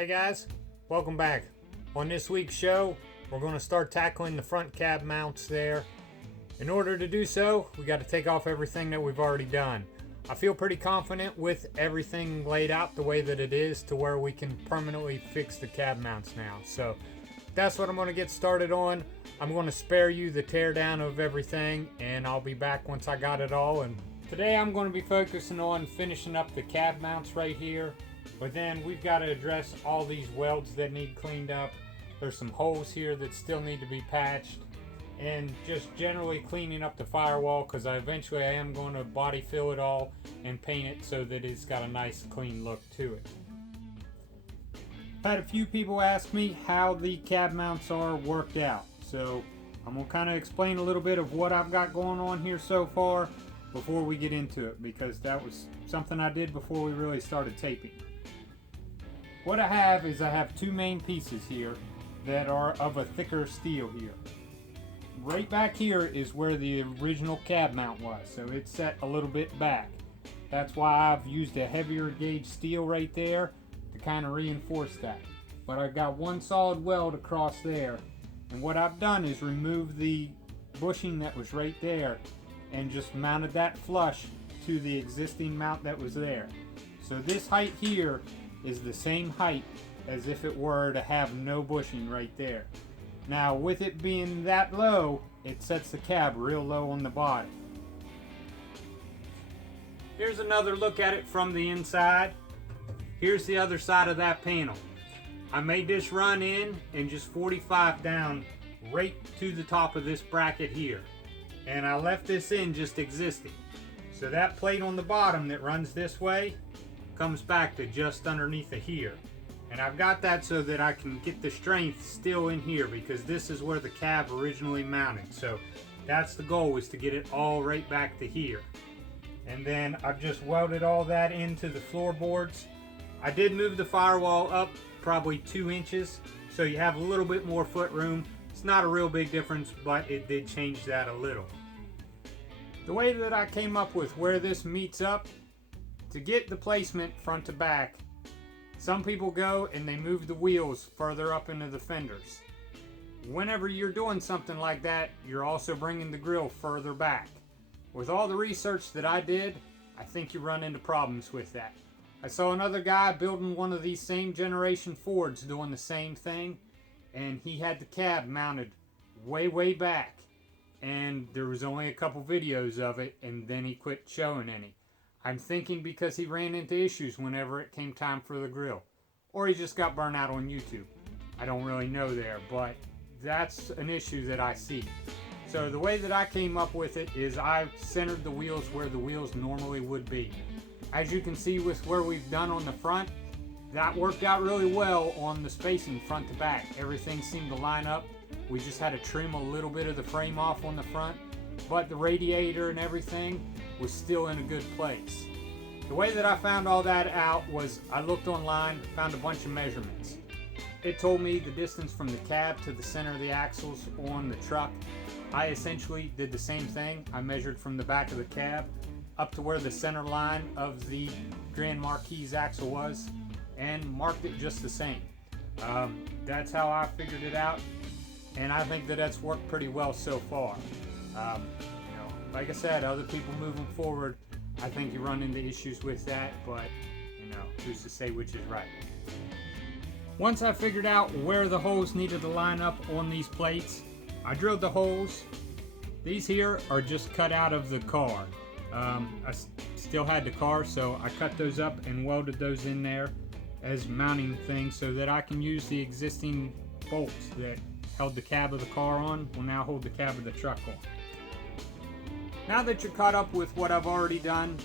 Hey guys, welcome back. On this week's show, we're going to start tackling the front cab mounts there. In order to do so, we got to take off everything that we've already done. I feel pretty confident with everything laid out the way that it is to where we can permanently fix the cab mounts now. So that's what I'm going to get started on. I'm going to spare you the tear down of everything, and I'll be back once I got it all. And today I'm going to be focusing on finishing up the cab mounts right here. But then we've got to address all these welds that need cleaned up. There's some holes here that still need to be patched. And just generally cleaning up the firewall, because I am going to body fill it all and paint it so that it's got a nice clean look to it. I've had a few people ask me how the cab mounts are worked out. So I'm going to kind of explain a little bit of what I've got going on here so far before we get into it, because that was something I did before we really started taping. What I have two main pieces here that are of a thicker steel here. Right back here is where the original cab mount was, so it's set a little bit back. That's why I've used a heavier gauge steel right there to kind of reinforce that. But I've got one solid weld across there, and what I've done is remove the bushing that was right there and just mounted that flush to the existing mount that was there. So this height here is the same height as if it were to have no bushing right there. Now with it being that low, it sets the cab real low on the body. Here's another look at it from the inside. Here's the other side of that panel. I made this run in and just 45 down right to the top of this bracket here. And I left this in just existing. So that plate on the bottom that runs this way comes back to just underneath of here. And I've got that so that I can get the strength still in here, because this is where the cab originally mounted. So that's the goal, is to get it all right back to here. And then I've just welded all that into the floorboards. I did move the firewall up probably 2 inches, so you have a little bit more foot room. It's not a real big difference, but it did change that a little. The way that I came up with where this meets up, to get the placement front to back, some people go and they move the wheels further up into the fenders. Whenever you're doing something like that, you're also bringing the grill further back. With all the research that I did, I think you run into problems with that. I saw another guy building one of these same generation Fords doing the same thing, and he had the cab mounted way back, and there was only a couple videos of it, and then he quit showing any. I'm thinking because he ran into issues whenever it came time for the grill, or he just got burnt out on YouTube. I don't really know there, but that's an issue that I see. So the way that I came up with it is I centered the wheels where the wheels normally would be. As you can see with where we've done on the front, that worked out really well on the spacing front to back. Everything seemed to line up. We just had to trim a little bit of the frame off on the front, but the radiator and everything was still in a good place. The way that I found all that out was I looked online, found a bunch of measurements. It told me the distance from the cab to the center of the axles on the truck. I essentially did the same thing. I measured from the back of the cab up to where the center line of the Grand Marquis axle was and marked it just the same. That's how I figured it out, and I think that that's worked pretty well so far. Like I said, other people moving forward, I think you run into issues with that, but who's to say which is right. Once I figured out where the holes needed to line up on these plates, I drilled the holes. These here are just cut out of the car. I still had the car, so I cut those up and welded those in there as mounting things so that I can use the existing bolts that held the cab of the car on will now hold the cab of the truck on. Now that you're caught up with what I've already done,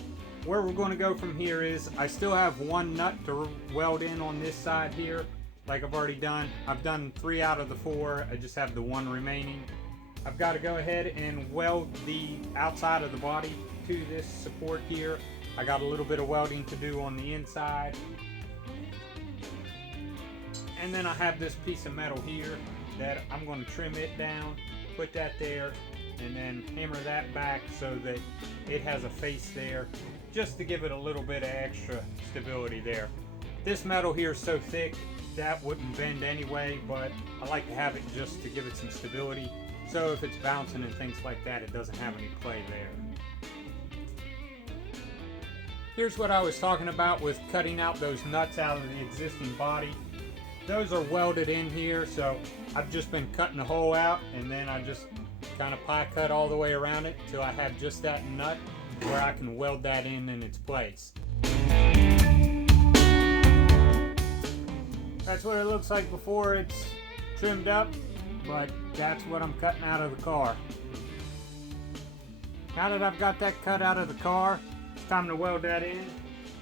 where we're going to go from here is I still have one nut to weld in on this side here, like I've already done. I've done 3 out of the 4, I just have the 1 remaining. I've got to go ahead and weld the outside of the body to this support here. I got a little bit of welding to do on the inside. And then I have this piece of metal here that I'm going to trim it down, put that there, and then hammer that back so that it has a face there, just to give it a little bit of extra stability there. This metal here is so thick, that wouldn't bend anyway, but I like to have it just to give it some stability. So if it's bouncing and things like that, it doesn't have any play there. Here's what I was talking about with cutting out those nuts out of the existing body. Those are welded in here, so I've just been cutting the hole out, and then I just kind of pie cut all the way around it till I have just that nut where I can weld that in its place. That's what it looks like before it's trimmed up, but that's what I'm cutting out of the car. Now that I've got that cut out of the car, it's time to weld that in.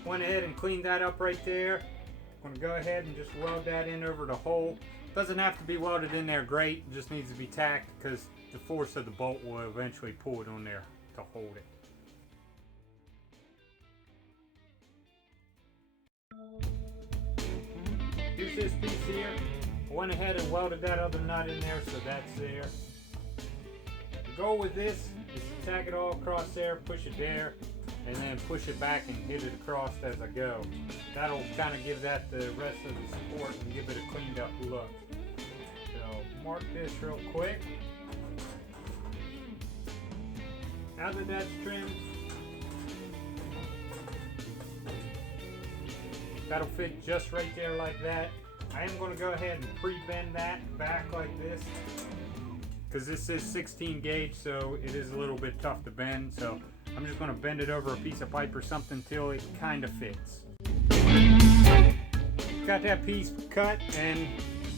Went ahead and cleaned that up right there. I'm going to go ahead and just weld that in over the hole. Doesn't have to be welded in there great, it just needs to be tacked because the force of the bolt will eventually pull it on there to hold it. Here's this piece here. I went ahead and welded that other nut in there, so that's there. The goal with this is to tack it all across there, push it there, and then push it back and hit it across as I go. That'll kind of give that the rest of the support and give it a cleaned up look. So mark this real quick. Now that that's trimmed, that'll fit just right there like that. I am going to go ahead and pre-bend that back like this because this is 16 gauge, so it is a little bit tough to bend. So I'm just going to bend it over a piece of pipe or something till it kind of fits. Got that piece cut and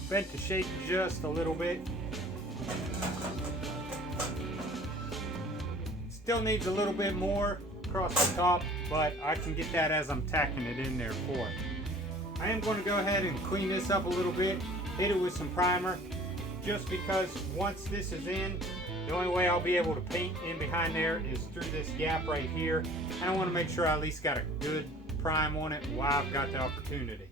bent to shape just a little bit. Still needs a little bit more across the top, but I can get that as I'm tacking it in there for it. I am going to go ahead and clean this up a little bit, hit it with some primer, just because once this is in, the only way I'll be able to paint in behind there is through this gap right here. And I want to make sure I at least got a good prime on it while I've got the opportunity.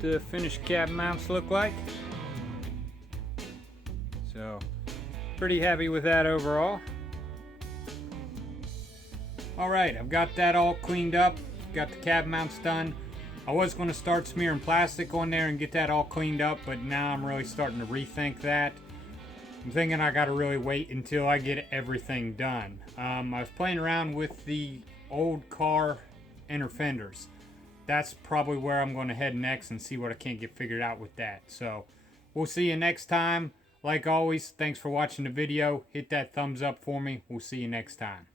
The finished cab mounts look like. So pretty happy with that overall. Alright, I've got that all cleaned up, got the cab mounts done. I was going to start smearing plastic on there and get that all cleaned up, but now I'm really starting to rethink that. I'm thinking I got to really wait until I get everything done. I was playing around with the old car inner fenders. That's probably where I'm going to head next and see what I can get figured out with that. So we'll see you next time. Like always, thanks for watching the video. Hit that thumbs up for me. We'll see you next time.